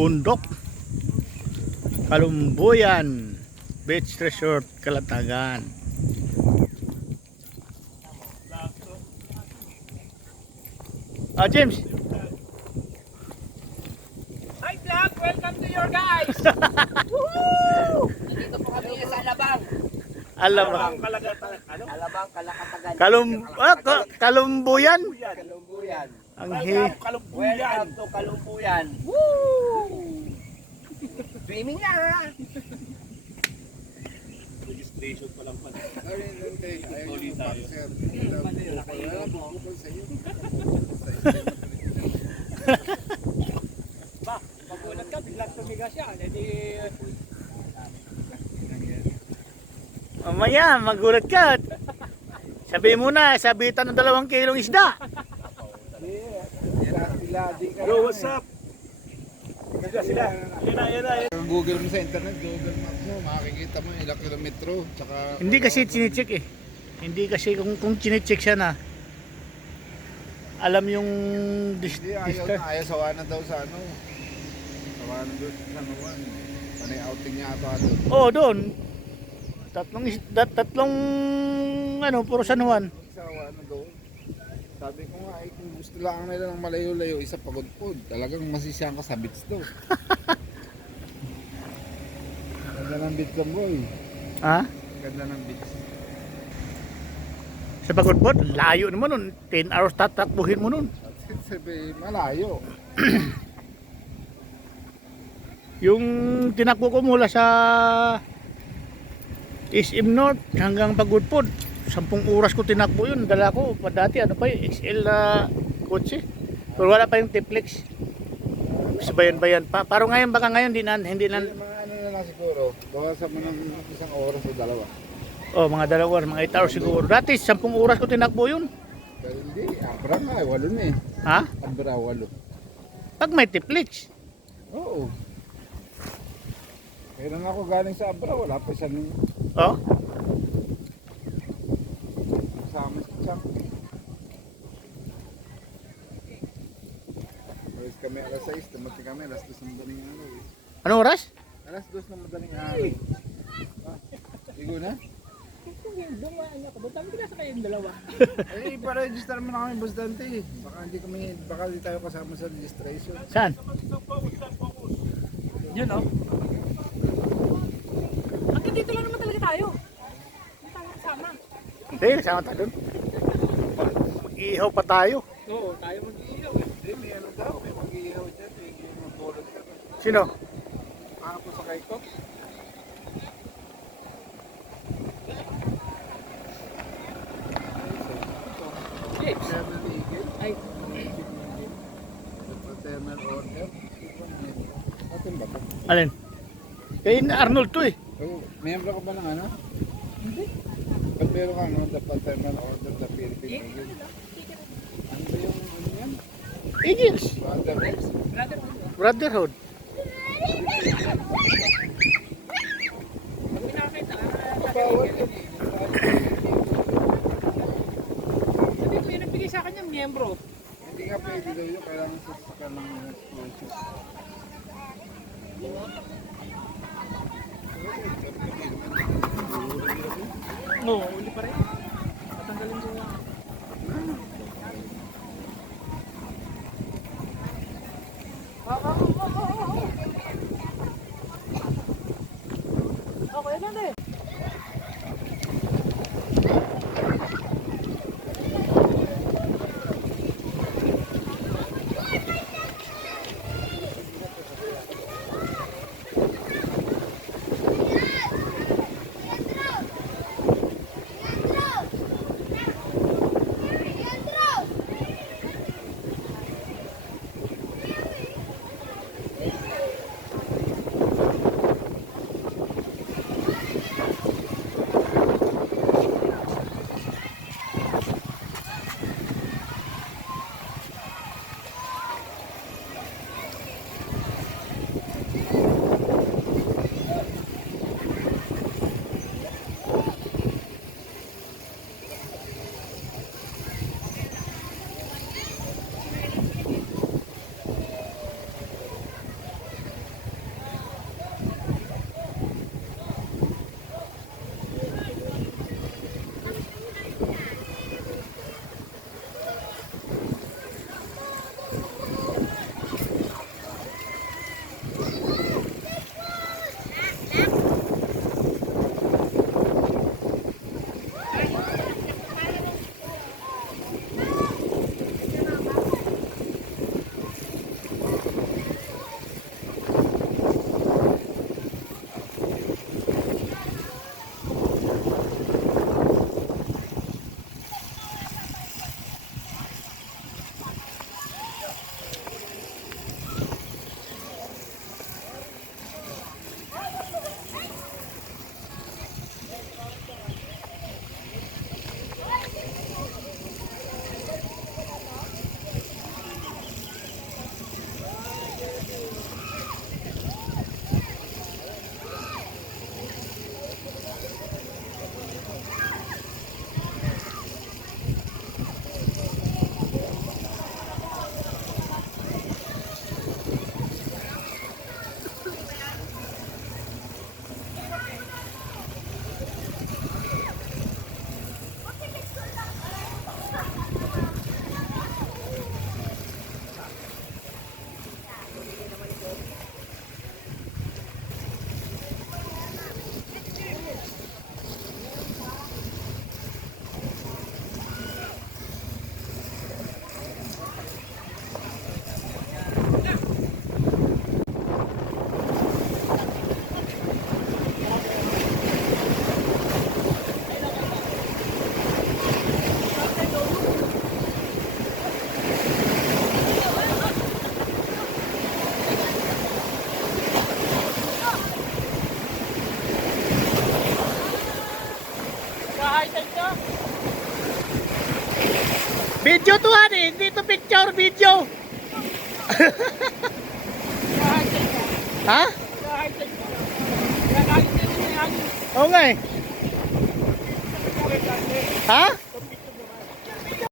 bundok, Kalumbuyan Beach Resort, Calatagan. James. Hi vlog, welcome to your guys. Woohoo! Dito po kami sa Alabang. Alabang. Alabang, Kalakatagan. Kalumbuyan. Kalumbuyan. Ang Welcome to Kalumbuyan. Woo! Swimming na. Registration pa lang pala. Tuloy tayo. Magulat ka, biglang tumigas siya. Hindi... Mamaya, magulat ka. Sabihin mo na, sabitan ng 2 kilong isda. Yo, what's up? Sila. Yan na. Google mo sa internet, Google Maps mo, makikita mo ilang kilometro. Tsaka, Hindi kasi chinicheck eh. Hindi kasi kung chinicheck siya na, alam yung hindi, ayaw sawa na daw sa ano. Sawa na doon sa San Juan. Panay outing niya ito doon. Oo, doon. Tatlong puro San Juan. Sawa na doon. Sabi ko nga, kung gusto lang nila ng malayo-layo, isa pagod-pod. Talagang masisiyang ka sa beach daw. Ganda ng beach lang, boy. Ha? Ganda ng beach. Sa Pagudpod, layo naman nun. 10 hours tatakbuhin mo nun. At sabi, malayo. Yung tinakbo ko mula sa SM North hanggang Pagudpod, 10 oras ko tinakbo yun. Dala ko pa dati, XL na kotse. Pero wala pa yung T-Flex. Sabayan-bayan pa. Pero ngayon, baka ngayon hindi na. Mga ano na lang siguro, bawasan mo ng isang oras o dalawa. Oh, mga 2 oras, mga 8 hours siguro. Dati, 10 oras ko tinakbo yun. Pero hindi, abra nga, 8 na eh. Ha? Abra, 8. Pag may T-Flex. Oo. Kailan ako galing sa abra, wala pa siya nung Oh? kasama si Chang. Alas kami alas 6, dumating kami alas 2 ng madaling araw eh. Anong oras? Alas 2 ng madaling araw. Igo na? Dumaan ako. Ba't kami kinasa kayong dalawa? Eh, pa-register mo na kami, Boss Dante. Baka hindi tayo kasama sa registration. Saan? Yun o. Hanggang dito lang naman talaga tayo. Hindi tayo kasama. Hindi, kasama tayo doon. Mag-iihaw pa tayo. Oo, tayo mag-iihaw. Hindi, may ano daw, may mag-iihaw dyan. May mag-bulot ka. Sino? Ako sa kay ko. James. Terminal Eagle. Ay, Terminal Order. Atin ba ito? Alin? Kay Arnold to eh. Oh, miyembro ka ba ng ano? Hindi. Ba't meron ka ano? The Terminal Order, the Philippine Eagle. Ano ba yung ano yan? Eagles. Brother Rex? Brotherhood. pag pinakita, Bawal yun. sabi ko yung nagbigay sa akin yung miyembro. Hindi nga pwede daw yun. Kailangan sasakyan ng sponsors. Oo, uli pa rin. Tatanggalin ko nga. Okay lang eh. Video to honey, hindi to picture, video. Ha? Oo nga eh. Ha?